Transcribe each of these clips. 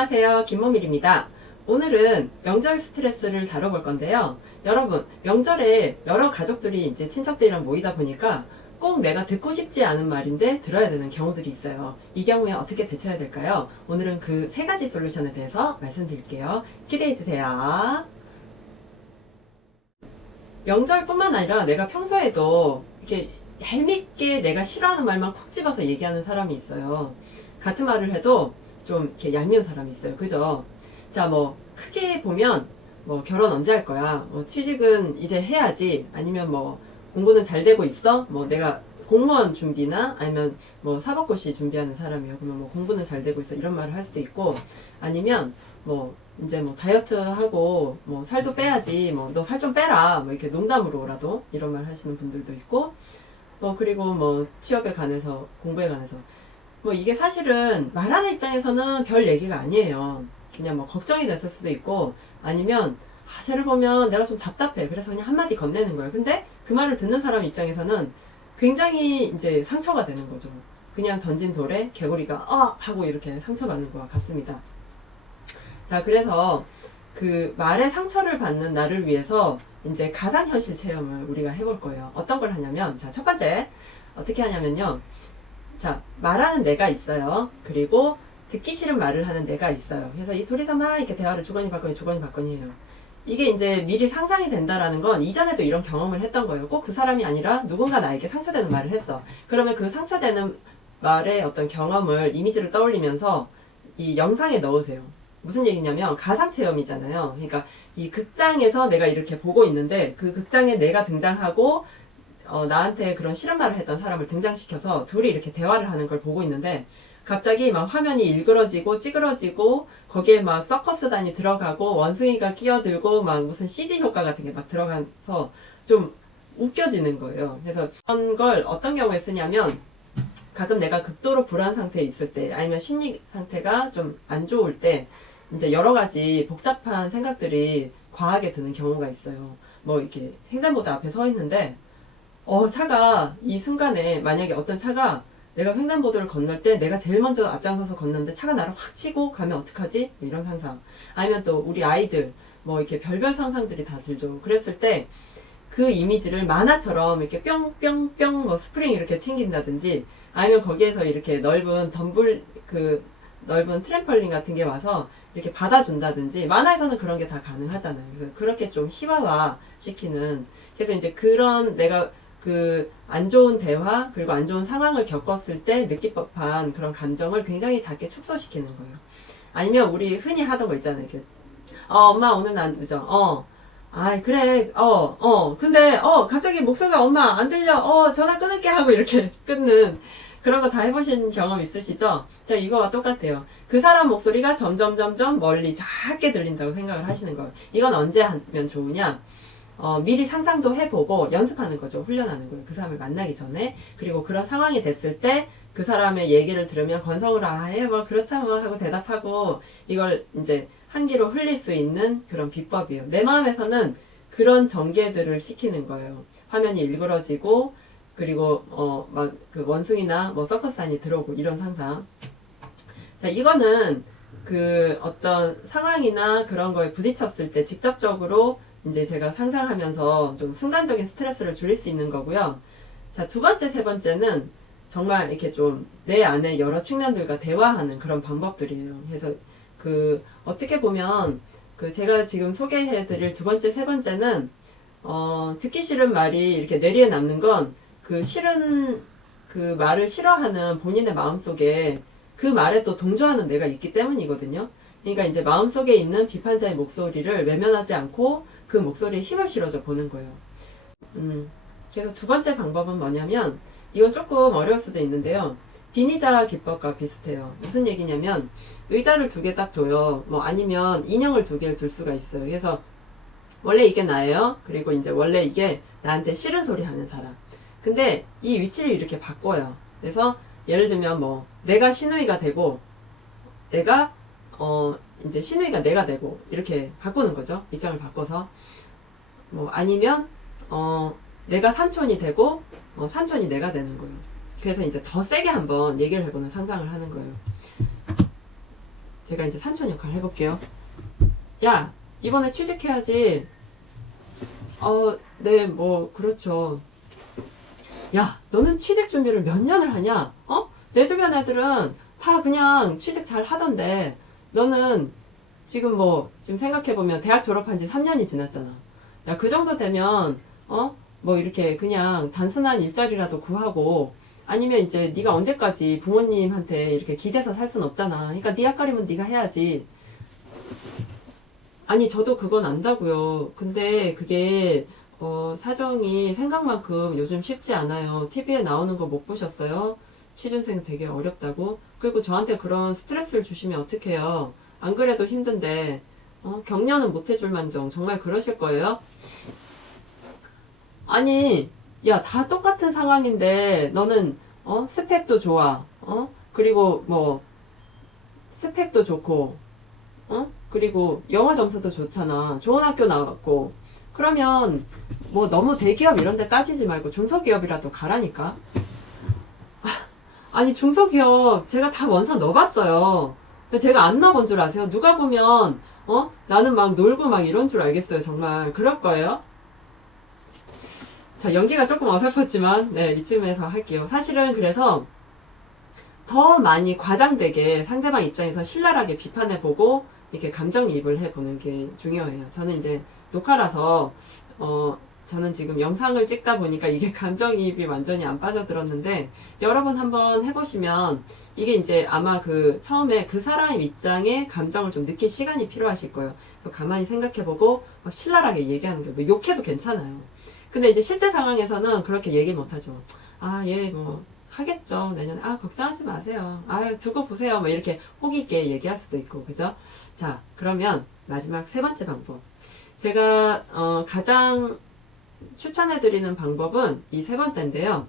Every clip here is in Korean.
안녕하세요, 김모밀입니다. 오늘은 명절 스트레스를 다뤄볼 건데요. 여러분, 명절에 여러 가족들이 이제 친척들이랑 모이다 보니까 꼭 내가 듣고 싶지 않은 말인데 들어야 되는 경우들이 있어요. 이 경우에 어떻게 대처해야 될까요? 오늘은 그 세 가지 솔루션에 대해서 말씀드릴게요. 기대해주세요. 명절뿐만 아니라 내가 평소에도 이렇게 얄밉게 내가 싫어하는 말만 콕 집어서 얘기하는 사람이 있어요. 같은 말을 해도 좀 이렇게 얄미운 사람이 있어요. 그죠? 자, 뭐 크게 보면 뭐 결혼 언제 할 거야? 뭐 취직은 이제 해야지. 아니면 뭐 공부는 잘 되고 있어? 뭐 내가 공무원 준비나 아니면 뭐 사법고시 준비하는 사람이요. 그러면 뭐 공부는 잘 되고 있어. 이런 말을 할 수도 있고, 아니면 뭐 이제 뭐 다이어트 하고 뭐 살도 빼야지. 뭐 너 살 좀 빼라. 뭐 이렇게 농담으로라도 이런 말 하시는 분들도 있고, 뭐 그리고 뭐 취업에 관해서 공부에 관해서 뭐 이게 사실은 말하는 입장에서는 별 얘기가 아니에요. 그냥 뭐 걱정이 됐을 수도 있고, 아니면 쟤를 보면 내가 좀 답답해. 그래서 그냥 한마디 건네는 거예요. 근데 그 말을 듣는 사람 입장에서는 굉장히 이제 상처가 되는 거죠. 그냥 던진 돌에 개구리가 하고 이렇게 상처받는 것과 같습니다. 자, 그래서 그 말에 상처를 받는 나를 위해서 이제 가상현실 체험을 우리가 해볼 거예요. 어떤 걸 하냐면, 자, 첫 번째 어떻게 하냐면요. 자, 말하는 내가 있어요. 그리고 듣기 싫은 말을 하는 내가 있어요. 그래서 이 둘이서 막 이렇게 대화를 주거니 받거니 해요. 이게 이제 미리 상상이 된다라는 건 이전에도 이런 경험을 했던 거예요. 꼭 그 사람이 아니라 누군가 나에게 상처되는 말을 했어. 그러면 그 상처되는 말의 어떤 경험을, 이미지를 떠올리면서 이 영상에 넣으세요. 무슨 얘기냐면 가상체험이잖아요. 그러니까 이 극장에서 내가 이렇게 보고 있는데 그 극장에 내가 등장하고 나한테 그런 싫은 말을 했던 사람을 등장시켜서 둘이 이렇게 대화를 하는 걸 보고 있는데, 갑자기 막 화면이 일그러지고 찌그러지고 거기에 막 서커스단이 들어가고 원숭이가 끼어들고 막 무슨 CG 효과 같은 게 막 들어가서 좀 웃겨지는 거예요. 그래서 그런 걸 어떤 경우에 쓰냐면, 가끔 내가 극도로 불안 상태에 있을 때, 아니면 심리 상태가 좀 안 좋을 때 이제 여러 가지 복잡한 생각들이 과하게 드는 경우가 있어요. 뭐 이렇게 횡단보도 앞에 서 있는데 차가 이 순간에, 만약에 어떤 차가 내가 횡단보도를 건널 때 내가 제일 먼저 앞장서서 걷는데 차가 나를 확 치고 가면 어떡하지? 이런 상상. 아니면 또 우리 아이들 뭐 이렇게 별별 상상들이 다 들죠. 그랬을 때 그 이미지를 만화처럼 이렇게 뿅뿅뿅 뭐 스프링 이렇게 튕긴다든지, 아니면 거기에서 이렇게 넓은 넓은 트램펄린 같은 게 와서 이렇게 받아준다든지, 만화에서는 그런 게 다 가능하잖아요. 그래서 그렇게 좀 희화화 시키는, 그래서 이제 그런 내가 그 안 좋은 대화 그리고 안 좋은 상황을 겪었을 때 느낄 법한 그런 감정을 굉장히 작게 축소시키는 거예요. 아니면 우리 흔히 하던 거 있잖아요. 이렇게 엄마 오늘 나 늦어. 그래. 근데 갑자기 목소리가 엄마 안 들려. 전화 끊을게 하고 이렇게 끊는, 그런 거 다 해보신 경험 있으시죠? 자, 이거와 똑같아요. 그 사람 목소리가 점점 멀리 작게 들린다고 생각을 하시는 거예요. 이건 언제 하면 좋으냐? 미리 상상도 해보고 연습하는 거죠. 훈련하는 거예요. 그 사람을 만나기 전에. 그리고 그런 상황이 됐을 때 그 사람의 얘기를 들으면 건성으로 뭐 그렇죠 뭐 하고 대답하고, 이걸 이제 한기로 흘릴 수 있는 그런 비법이에요. 내 마음에서는 그런 전개들을 시키는 거예요. 화면이 일그러지고, 그리고 막 그 원숭이나 뭐 서커스단이 들어오고 이런 상상. 자, 이거는 그 어떤 상황이나 그런 거에 부딪혔을 때 직접적으로 이제 제가 상상하면서 좀 순간적인 스트레스를 줄일 수 있는 거고요. 자, 두 번째, 세 번째는 정말 이렇게 좀 내 안에 여러 측면들과 대화하는 그런 방법들이에요. 그래서 그 어떻게 보면 그 제가 지금 소개해드릴 두 번째, 세 번째는 듣기 싫은 말이 이렇게 뇌리에 남는 건 그 싫은 그 말을 싫어하는 본인의 마음속에 그 말에 또 동조하는 내가 있기 때문이거든요. 그러니까 이제 마음속에 있는 비판자의 목소리를 외면하지 않고 그 목소리에 힘을 실어줘 보는 거예요. 그래서 두 번째 방법은 뭐냐면, 이건 조금 어려울 수도 있는데요. 빈의자 기법과 비슷해요. 무슨 얘기냐면, 의자를 두 개 딱 둬요. 뭐 아니면 인형을 두 개를 둘 수가 있어요. 그래서 원래 이게 나예요. 그리고 이제 원래 이게 나한테 싫은 소리 하는 사람. 근데 이 위치를 이렇게 바꿔요. 그래서 예를 들면 뭐 내가 신우이가 되고, 내가 이제 신우이가 내가 되고 이렇게 바꾸는 거죠. 입장을 바꿔서. 뭐 아니면 내가 삼촌이 되고 삼촌이 내가 되는 거예요. 그래서 이제 더 세게 한번 얘기를 해보는 상상을 하는 거예요. 제가 이제 삼촌 역할 해볼게요. 야, 이번에 취직해야지. 네, 뭐, 그렇죠. 야, 너는 취직 준비를 몇 년을 하냐? 내 주변 애들은 다 그냥 취직 잘 하던데, 너는 지금 생각해보면 대학 졸업한 지 3년이 지났잖아. 야, 그 정도 되면, 뭐 이렇게 그냥 단순한 일자리라도 구하고, 아니면 이제 네가 언제까지 부모님한테 이렇게 기대서 살 순 없잖아. 그러니까 네 앞가림은 네가 해야지. 아니, 저도 그건 안다고요. 근데 그게 사정이 생각만큼 요즘 쉽지 않아요. TV에 나오는 거 못 보셨어요? 취준생 되게 어렵다고. 그리고 저한테 그런 스트레스를 주시면 어떡해요. 안 그래도 힘든데 격려는 못 해줄 만정 정말 그러실 거예요? 아니, 야, 다 똑같은 상황인데 너는 스펙도 좋아. 그리고 뭐 스펙도 좋고 그리고 영어 점수도 좋잖아. 좋은 학교 나왔고. 그러면 뭐 너무 대기업 이런 데 따지지 말고 중소기업이라도 가라니까. 아니, 중소기업 제가 다 원서 넣어봤어요. 제가 안 넣어본 줄 아세요? 누가 보면 나는 막 놀고 막 이런 줄 알겠어요. 정말 그럴 거예요? 자, 연기가 조금 어설펐지만 네, 이쯤에서 할게요. 사실은 그래서 더 많이 과장되게 상대방 입장에서 신랄하게 비판해보고 이렇게 감정이입을 해보는 게 중요해요. 저는 이제 녹화라서 저는 지금 영상을 찍다 보니까 이게 감정이입이 완전히 안 빠져들었는데, 여러분 한번 해보시면 이게 이제 아마 처음에 그 사람 입장에 감정을 좀 느낄 시간이 필요하실 거예요. 그래서 가만히 생각해보고 막 신랄하게 얘기하는 게, 뭐 욕해도 괜찮아요. 근데 이제 실제 상황에서는 그렇게 얘기 못하죠. 아, 얘 뭐 하겠죠. 내년에. 아, 걱정하지 마세요. 아, 두고 보세요. 뭐 이렇게 호기 있게 얘기할 수도 있고, 그죠? 자, 그러면 마지막 세 번째 방법. 제가 가장 추천해드리는 방법은 이 세 번째인데요.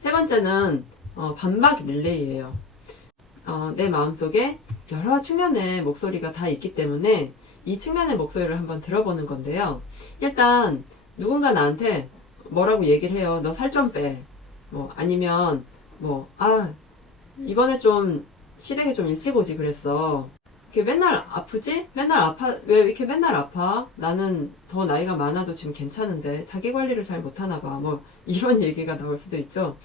세 번째는 반박 릴레이예요. 내 마음속에 여러 측면의 목소리가 다 있기 때문에 이 측면의 목소리를 한번 들어보는 건데요. 일단 누군가 나한테 뭐라고 얘기를 해요. 너 살 좀 빼. 뭐 아니면 이번에 좀 시댁에 좀 일찍 오지 그랬어. 이렇게 맨날 아프지? 왜 이렇게 맨날 아파? 나는 더 나이가 많아도 지금 괜찮은데 자기 관리를 잘 못하나 봐. 뭐 이런 얘기가 나올 수도 있죠.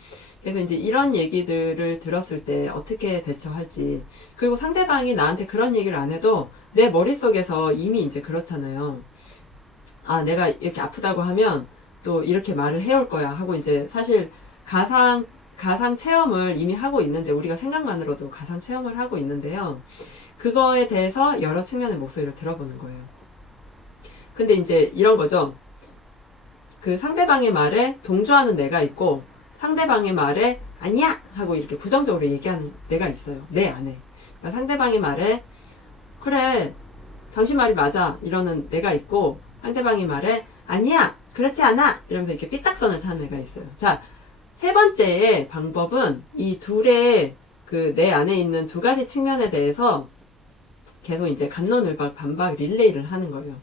그래서 이제 이런 얘기들을 들었을 때 어떻게 대처할지, 그리고 상대방이 나한테 그런 얘기를 안 해도 내 머릿속에서 이미 이제 그렇잖아요. 아, 내가 이렇게 아프다고 하면 또 이렇게 말을 해올 거야 하고, 이제 사실 가상 체험을 이미 하고 있는데, 우리가 생각만으로도 가상 체험을 하고 있는데요. 그거에 대해서 여러 측면의 목소리를 들어보는 거예요. 근데 이제 이런 거죠. 그 상대방의 말에 동조하는 내가 있고, 상대방의 말에 아니야! 하고 이렇게 부정적으로 얘기하는 내가 있어요. 내 안에. 그러니까 상대방의 말에 그래, 당신 말이 맞아. 이러는 내가 있고, 상대방의 말에 아니야! 그렇지 않아! 이러면서 이렇게 삐딱선을 타는 애가 있어요. 자, 세 번째의 방법은 이 둘의 내 안에 있는 두 가지 측면에 대해서 계속 이제 갑론을박 반박 릴레이를 하는 거예요.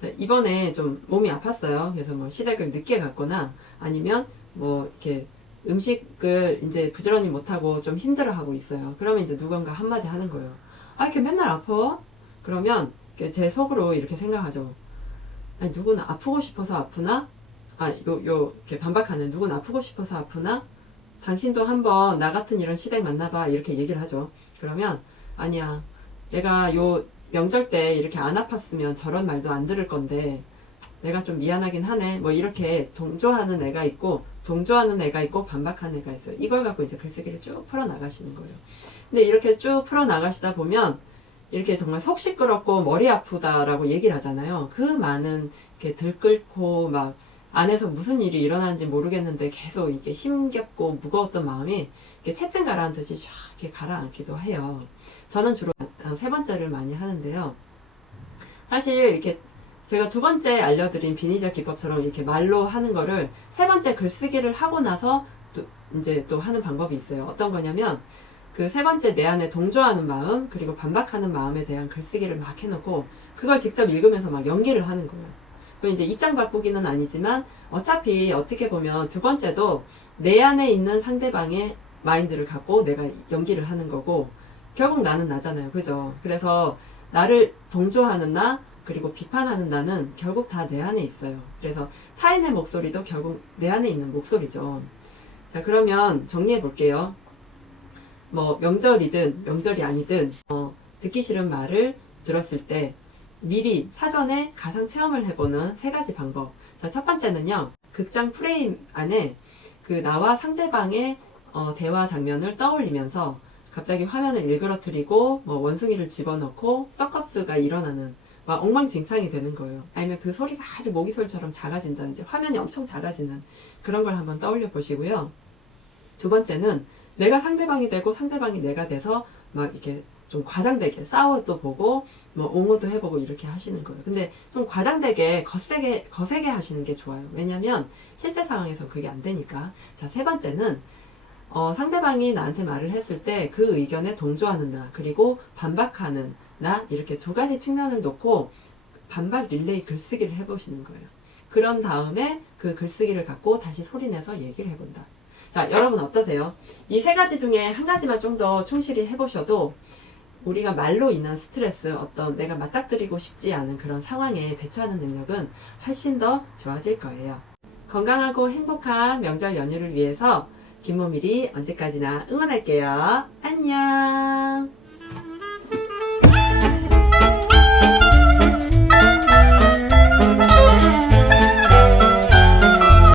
자, 이번에 좀 몸이 아팠어요. 그래서 뭐 시댁을 늦게 갔거나 아니면 뭐 이렇게 음식을 이제 부지런히 못하고 좀 힘들어하고 있어요. 그러면 이제 누군가 한마디 하는 거예요. 아, 이렇게 맨날 아파? 그러면 제 속으로 이렇게 생각하죠. 아니, 누구는 아프고 싶어서 아프나? 이렇게 반박하는, 누군 아프고 싶어서 아프나? 당신도 한번 나 같은 이런 시댁 만나봐. 이렇게 얘기를 하죠. 그러면, 아니야. 내가 요 명절 때 이렇게 안 아팠으면 저런 말도 안 들을 건데, 내가 좀 미안하긴 하네. 뭐 이렇게 동조하는 애가 있고, 반박하는 애가 있어요. 이걸 갖고 이제 글쓰기를 쭉 풀어나가시는 거예요. 근데 이렇게 쭉 풀어나가시다 보면, 이렇게 정말 속 시끄럽고 머리 아프다라고 얘기를 하잖아요. 그 많은 이렇게 들끓고 막 안에서 무슨 일이 일어나는지 모르겠는데 계속 이렇게 힘겹고 무거웠던 마음이 이렇게 채증 가라앉듯이 쫙 이렇게 가라앉기도 해요. 저는 주로 세 번째를 많이 하는데요. 사실 이렇게 제가 두 번째 알려드린 비니작 기법처럼 이렇게 말로 하는 거를 세 번째 글쓰기를 하고 나서 이제 또 하는 방법이 있어요. 어떤 거냐면, 그 세 번째 내 안에 동조하는 마음, 그리고 반박하는 마음에 대한 글쓰기를 막 해놓고 그걸 직접 읽으면서 막 연기를 하는 거예요. 그 이제 입장 바꾸기는 아니지만 어차피 어떻게 보면 두 번째도 내 안에 있는 상대방의 마인드를 갖고 내가 연기를 하는 거고, 결국 나는 나잖아요. 그죠? 그래서 나를 동조하는 나, 그리고 비판하는 나는 결국 다 내 안에 있어요. 그래서 타인의 목소리도 결국 내 안에 있는 목소리죠. 자, 그러면 정리해 볼게요. 뭐 명절이든 명절이 아니든 듣기 싫은 말을 들었을 때 미리 사전에 가상 체험을 해보는 세 가지 방법. 자, 첫 번째는요. 극장 프레임 안에 그 나와 상대방의 대화 장면을 떠올리면서 갑자기 화면을 일그러뜨리고 뭐 원숭이를 집어넣고 서커스가 일어나는 막 엉망진창이 되는 거예요. 아니면 그 소리가 아주 모기소리처럼 작아진다든지 화면이 엄청 작아지는 그런 걸 한번 떠올려 보시고요. 두 번째는 내가 상대방이 되고 상대방이 내가 돼서 막 이렇게 좀 과장되게 싸워도 보고 뭐 옹호도 해보고 이렇게 하시는 거예요. 근데 좀 과장되게 거세게 하시는 게 좋아요. 왜냐면 실제 상황에서 그게 안 되니까. 자, 세 번째는 상대방이 나한테 말을 했을 때 그 의견에 동조하는 나, 그리고 반박하는 나, 이렇게 두 가지 측면을 놓고 반박 릴레이 글쓰기를 해보시는 거예요. 그런 다음에 그 글쓰기를 갖고 다시 소리내서 얘기를 해본다. 자, 여러분 어떠세요? 이 세 가지 중에 한 가지만 좀 더 충실히 해보셔도 우리가 말로 인한 스트레스, 어떤 내가 맞닥뜨리고 싶지 않은 그런 상황에 대처하는 능력은 훨씬 더 좋아질 거예요. 건강하고 행복한 명절 연휴를 위해서 김모밀이 언제까지나 응원할게요. 안녕!